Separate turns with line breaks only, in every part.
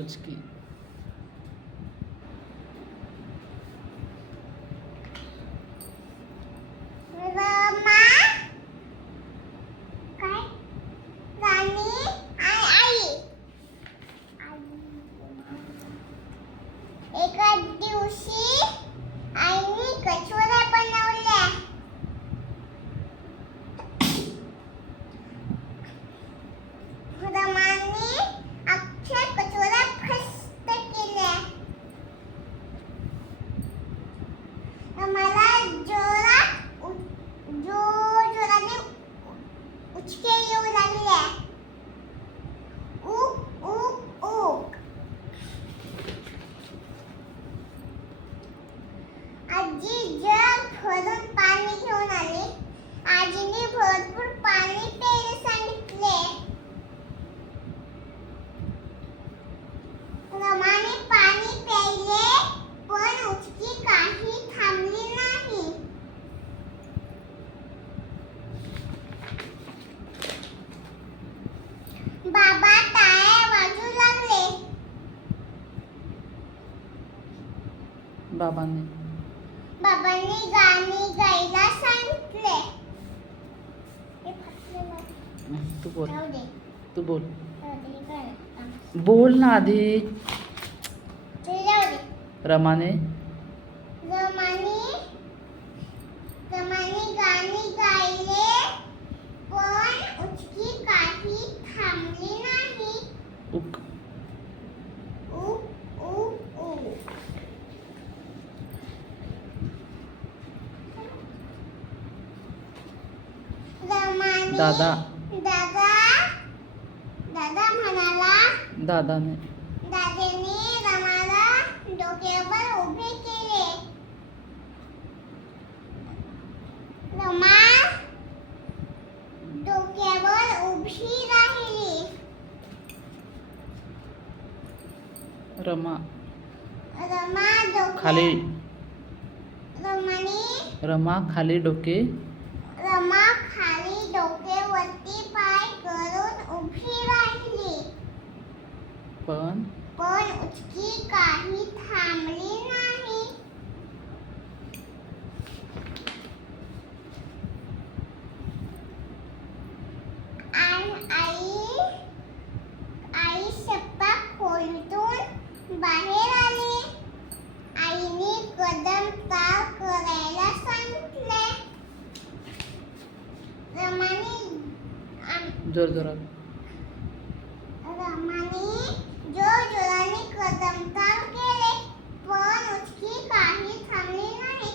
उचकी
रमा एका दिवशी आईने कचोऱ्या बनवल्या रमाने अख्ख्या कचोऱ्या फस्त केल्या मला जोरात उ- जोर जोराने उचके येऊ लागल्या उक उक उक आजी जग भरून पाणी घेऊन आली आजीने भरपूर पाणी प्यायला सांगितले रमाने पाणी प्यायले पण उचकी काही थांबली नाही बाबा टाळ्या वाजू लागले
बाबांनी.
बाबांनी गाणी गायला सांगितले.
तू बोल. तू बोल. बोल ना आधी. रमाने. उक. दादा।
दादा। दादा म्हणाला
दादाने
दादाने रमाला डोक्यावर उभे केले. रमा डोक्यावर उभी राहिली.
रमा।
रमा
खाली
रमाने
रमा खाली डोके।
रमा
पण?
पण उचकी काही थांबली नाही. आणि आई आई शप्पा खोलीतून बाहेर आली. आईने कदम ताल करायला सांगितले. आम-
जोर जोरात
रमाने जोर केले पण उचकी काही थांबली नाही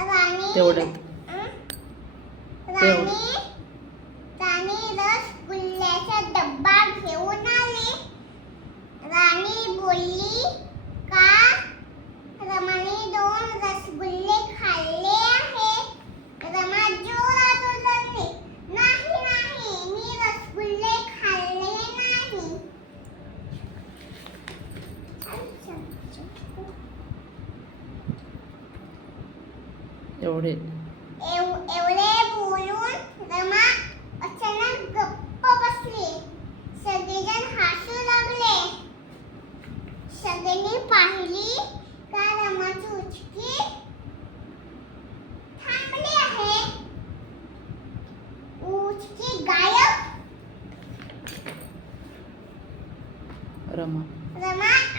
राणी
तेवढ्यात
राणी राणी रसगुल्ल्याचा डब्बा घेऊन आली. राणी बोलली का रमाने दोन रसगुल्ले खाल्ले आहे रमा जोरात ओरडली नाही नाही मी रसगुल्ले खाल्ले नाही
एवढे.
एव- एवढे बोलून रमा अचानक गप्प बसली. सगळेजण हसू लागले. सगळ्यांनी पाहिली का रमाची उचकी थांबली आहे. उचकी गायब.
रमा.
रमा